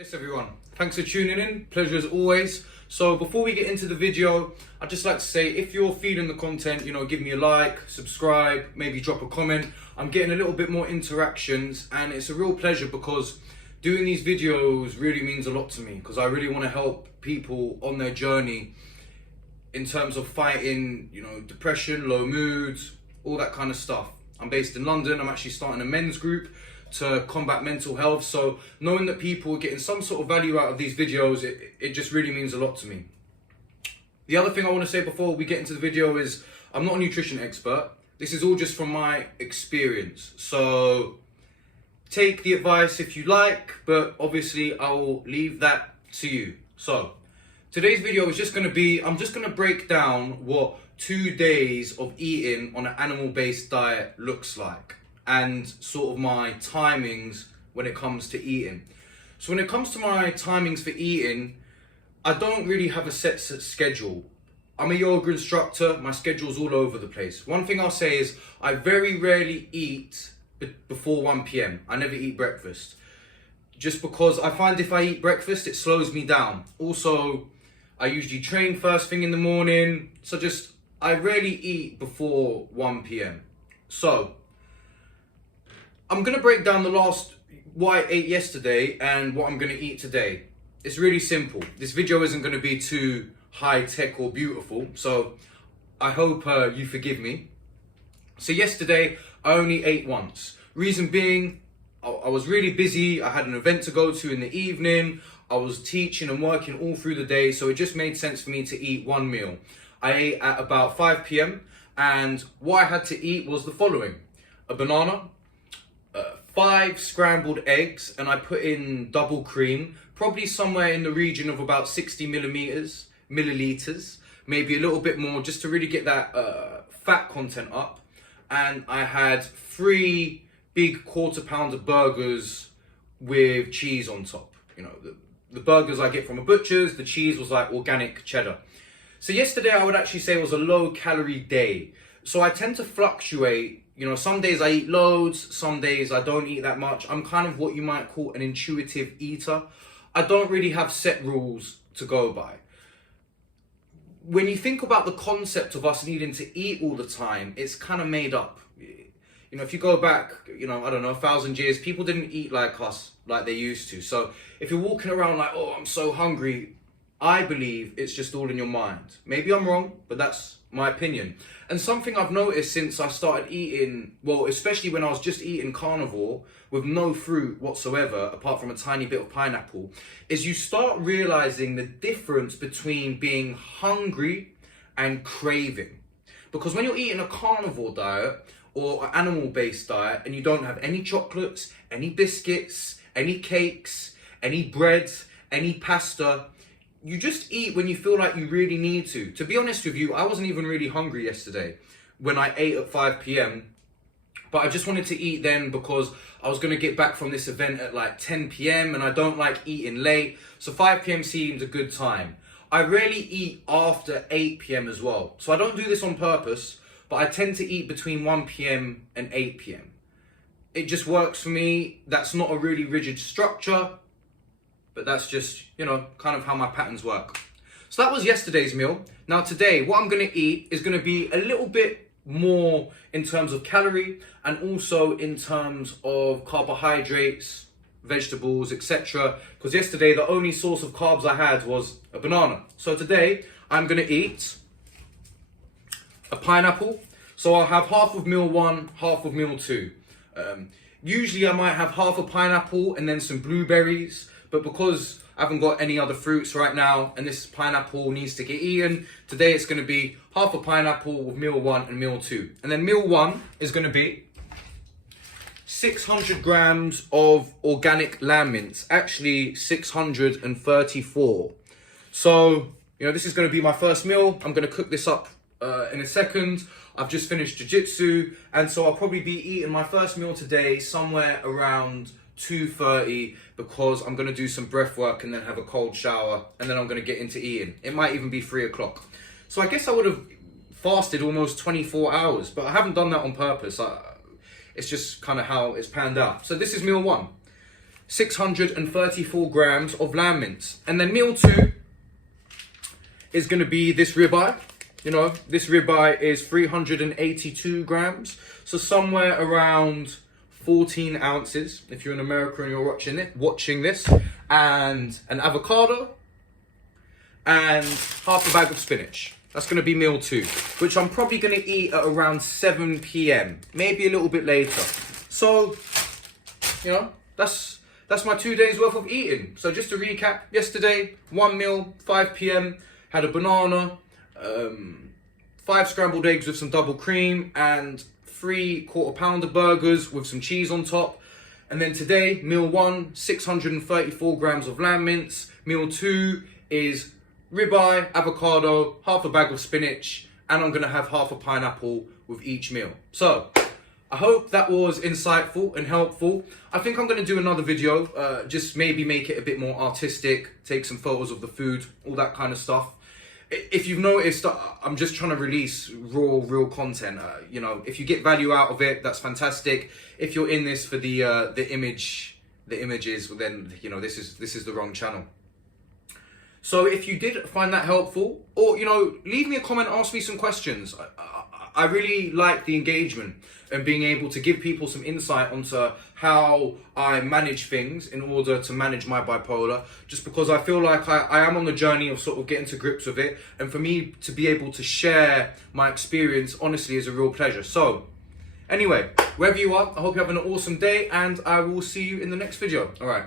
Yes everyone, thanks for tuning in, pleasure as always. So before we get into the video, I'd just like to say if you're feeling the content, give me a like, subscribe, maybe drop a comment. I'm getting a little bit more interactions and it's a real pleasure because doing these videos really means a lot to me because I really want to help people on their journey in terms of fighting, depression, low moods, all that kind of stuff. I'm based in London, I'm actually starting a men's group to combat mental health. So knowing that people are getting some sort of value out of these videos, it just really means a lot to me. The other thing I want to say before we get into the video is I'm not a nutrition expert. This is all just from my experience. So take the advice if you like, but obviously I will leave that to you. So today's video is just going to be, I'm just going to break down what 2 days of eating on an animal-based diet looks like, and sort of my timings when it comes to eating. So when it comes to my timings for eating, I don't really have a set schedule. I'm a yoga instructor, my schedule's all over the place. One thing I'll say is I very rarely eat before 1 p.m. I never eat breakfast. Just because I find if I eat breakfast, it slows me down. Also, I usually train first thing in the morning. So I rarely eat before 1 p.m. So I'm going to break down what I ate yesterday and what I'm going to eat today. It's really simple. This video isn't going to be too high tech or beautiful, so I hope you forgive me. So yesterday, I only ate once. Reason being, I was really busy. I had an event to go to in the evening. I was teaching and working all through the day, so it just made sense for me to eat one meal. I ate at about 5 p.m. and what I had to eat was the following: a banana, 5 scrambled eggs, and I put in double cream, probably somewhere in the region of about 60 milliliters, maybe a little bit more, just to really get that fat content up. And I had 3 big quarter-pounder burgers with cheese on top. The burgers I get from a butcher's, the cheese was like organic cheddar. So yesterday I would actually say was a low-calorie day. So I tend to fluctuate. Some days I eat loads, some days I don't eat that much. I'm kind of what you might call an intuitive eater. I don't really have set rules to go by. When you think about the concept of us needing to eat all the time, it's kind of made up. If you go back, I don't know, 1,000 years, people didn't eat like us, like they used to. So if you're walking around like, oh, I'm so hungry, I believe it's just all in your mind. Maybe I'm wrong, but that's my opinion. And something I've noticed since I started eating, well, especially when I was just eating carnivore with no fruit whatsoever, apart from a tiny bit of pineapple, is you start realizing the difference between being hungry and craving. Because when you're eating a carnivore diet or an animal-based diet and you don't have any chocolates, any biscuits, any cakes, any bread, any pasta, you just eat when you feel like you really need to. To be honest with you, I wasn't even really hungry yesterday when I ate at 5 p.m. But I just wanted to eat then because I was going to get back from this event at like 10 p.m. and I don't like eating late. So 5 p.m. seemed a good time. I rarely eat after 8 p.m. as well. So I don't do this on purpose, but I tend to eat between 1 p.m. and 8 p.m. It just works for me. That's not a really rigid structure, but that's just, kind of how my patterns work. So that was yesterday's meal. Now today, what I'm going to eat is going to be a little bit more in terms of calorie and also in terms of carbohydrates, vegetables, etc. Because yesterday, the only source of carbs I had was a banana. So today, I'm going to eat a pineapple. So I'll have half of meal 1, half of meal 2. Usually I might have half a pineapple and then some blueberries. But because I haven't got any other fruits right now and this pineapple needs to get eaten, today it's going to be half a pineapple with meal 1 and meal 2. And then meal 1 is going to be 600 grams of organic lamb mince, actually 634. So, this is going to be my first meal. I'm going to cook this up in a second. I've just finished jiu-jitsu, and so I'll probably be eating my first meal today somewhere around 2:30 because I'm going to do some breath work and then have a cold shower and then I'm going to get into eating. It might even be 3 o'clock. So I guess I would have fasted almost 24 hours, but I haven't done that on purpose. It's just kind of how it's panned out. So this is meal 1. 634 grams of lamb mince. And then meal 2 is going to be this ribeye. You know, this ribeye is 382 grams. So somewhere around 14 ounces, if you're in America and you're watching this. And an avocado. And half a bag of spinach. That's going to be meal 2, which I'm probably going to eat at around 7 p.m. Maybe a little bit later. So, you know, that's my 2 days worth of eating. So just to recap, yesterday, 1 meal, 5 p.m. Had a banana, 5 scrambled eggs with some double cream, and 3 quarter-pounder burgers with some cheese on top. And then today, meal 1, 634 grams of lamb mince. Meal 2 is ribeye, avocado, half a bag of spinach, and I'm going to have half a pineapple with each meal. So, I hope that was insightful and helpful. I think I'm going to do another video, just maybe make it a bit more artistic, take some photos of the food, all that kind of stuff. If you've noticed, I'm just trying to release real content. You know, if you get value out of it, that's fantastic. If you're in this for the images, well, then, you know, this is the wrong channel. So if you did find that helpful, or, you know, leave me a comment, ask me some questions. I really like the engagement and being able to give people some insight onto how I manage things in order to manage my bipolar, just because I feel like I am on the journey of sort of getting to grips with it. And for me to be able to share my experience, honestly, is a real pleasure. So anyway, wherever you are, I hope you're having an awesome day, and I will see you in the next video. All right.